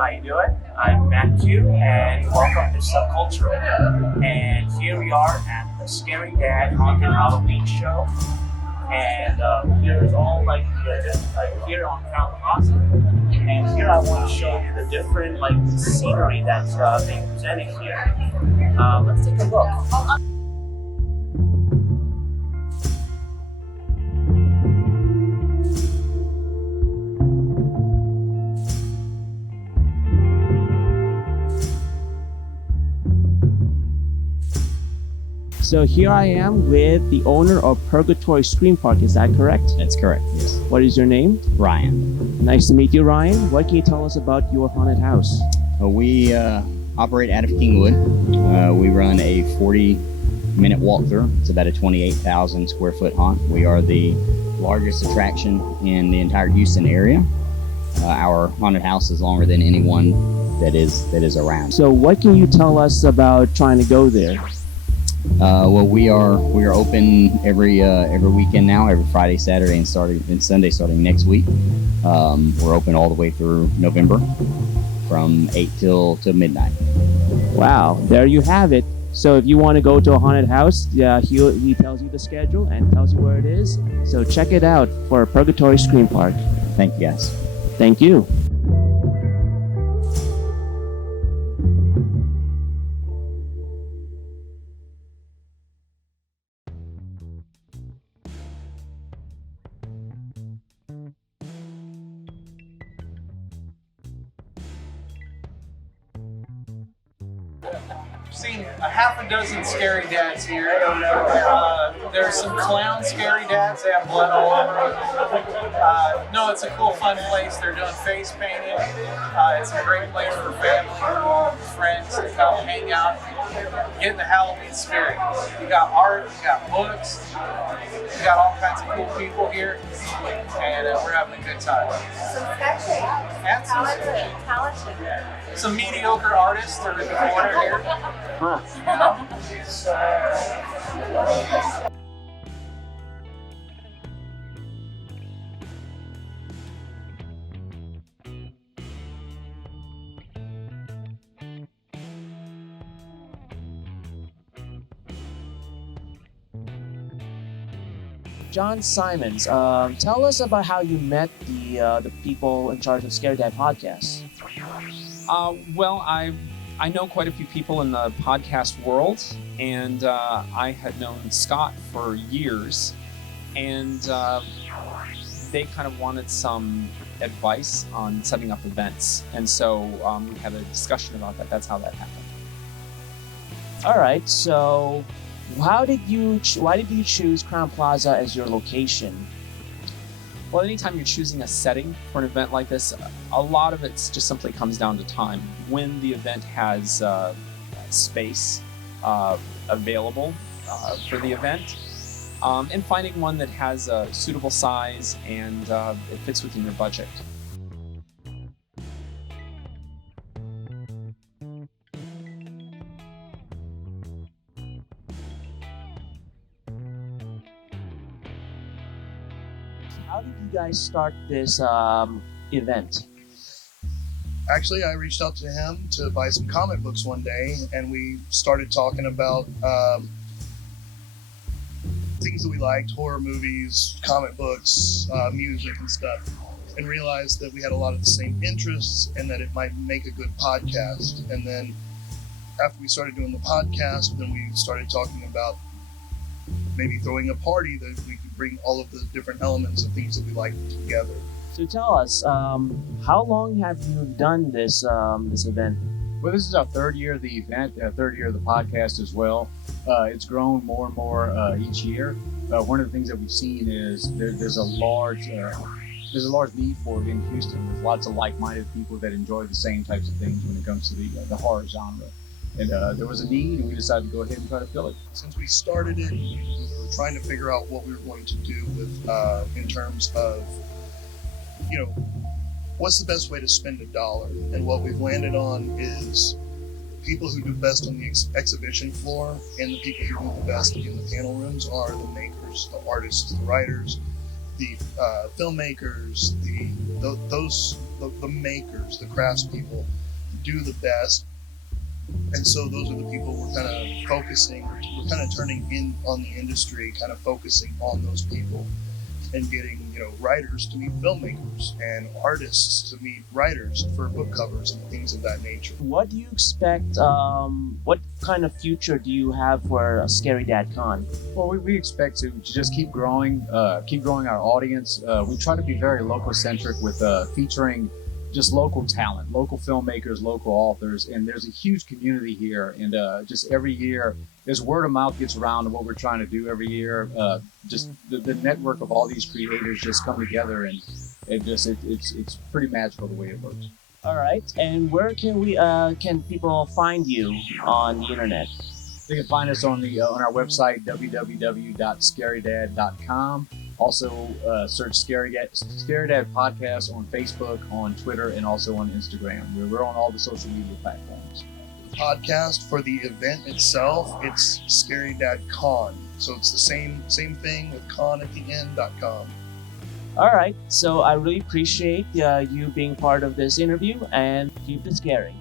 how you doing? I'm Matthew, and welcome to Subcultural. And here we are at the Scary Dad Haunted Halloween Show. And here's all here on Crown Plaza. And here I want to show you the different scenery that's being presented here. Let's take a look. So here I am with the owner of Purgatory Scream Park, is that correct? That's correct, yes. What is your name? Ryan. Nice to meet you, Ryan. What can you tell us about your haunted house? We operate out of Kingwood. We run a 40-minute walkthrough. It's about a 28,000 square foot haunt. We are the largest attraction in the entire Houston area. Our haunted house is longer than anyone that is around. So what can you tell us about trying to go there? Well, we are open every weekend now, every Friday, Saturday, and Sunday starting next week. We're open all the way through November, from 8 till midnight. Wow, there you have it. So if you want to go to a haunted house, he tells you the schedule and tells you where it is. So check it out for Purgatory Scream Park. Thank you, guys. Thank you. I've seen a half a dozen scary dads here. There's some clown scary dads. They have blood all over them. No, it's a cool, fun place. They're doing face painting. It's a great place for family, friends to come hang out, get in the Halloween spirit. You got art, you got books, you got all kinds of cool people here, and we're having a good time. Some sketching. And Talented. some mediocre artists are in the corner here. John Simons, tell us about how you met the people in charge of Scary Dad podcast. Well, I know quite a few people in the podcast world, and I had known Scott for years, and they kind of wanted some advice on setting up events, and so we had a discussion about that. That's how that happened. All right, so why did you choose Crown Plaza as your location? Well, anytime you're choosing a setting for an event like this, a lot of it just simply comes down to time. When the event has space available for the event, and finding one that has a suitable size and it fits within your budget. How did you guys start this event? Actually, I reached out to him to buy some comic books one day, and we started talking about things that we liked, horror movies, comic books, music and stuff, and realized that we had a lot of the same interests and that it might make a good podcast. And then after we started doing the podcast, then we started talking about maybe throwing a party that we could bring all of the different elements of things that we like together. So tell us, how long have you done this event? Well, this is our third year of the event, third year of the podcast as well. It's grown more and more each year. One of the things that we've seen is there's a large need for it in Houston, with lots of like-minded people that enjoy the same types of things when it comes to the horror genre. And there was a need, and we decided to go ahead and try to fill it. Since we started it, we were trying to figure out what we were going to do with, in terms of, what's the best way to spend $1? And what we've landed on is people who do best on the exhibition floor and the people who do the best in the panel rooms are the makers, the artists, the writers, the filmmakers, the makers, the craftspeople do the best. And so those are the people we're kind of focusing, we're kind of turning in on the industry, kind of focusing on those people and getting, writers to meet filmmakers and artists to meet writers for book covers and things of that nature. What do you expect? What kind of future do you have for Scary Dad Con? Well, we expect to just keep growing our audience. We try to be very local centric with featuring just local talent, local filmmakers, local authors, and there's a huge community here. And just every year, as word of mouth gets around of what we're trying to do every year, just the network of all these creators just come together, and it's pretty magical the way it works. All right, and where can people find you on the internet? They can find us on our website www.scarydad.com. Also, search Scary Dad Podcast on Facebook, on Twitter, and also on Instagram. We're on all the social media platforms. Podcast for the event itself, it's Scary Dad Con. So it's the same thing with con at the end.com. All right, so I really appreciate you being part of this interview, and keep it scary.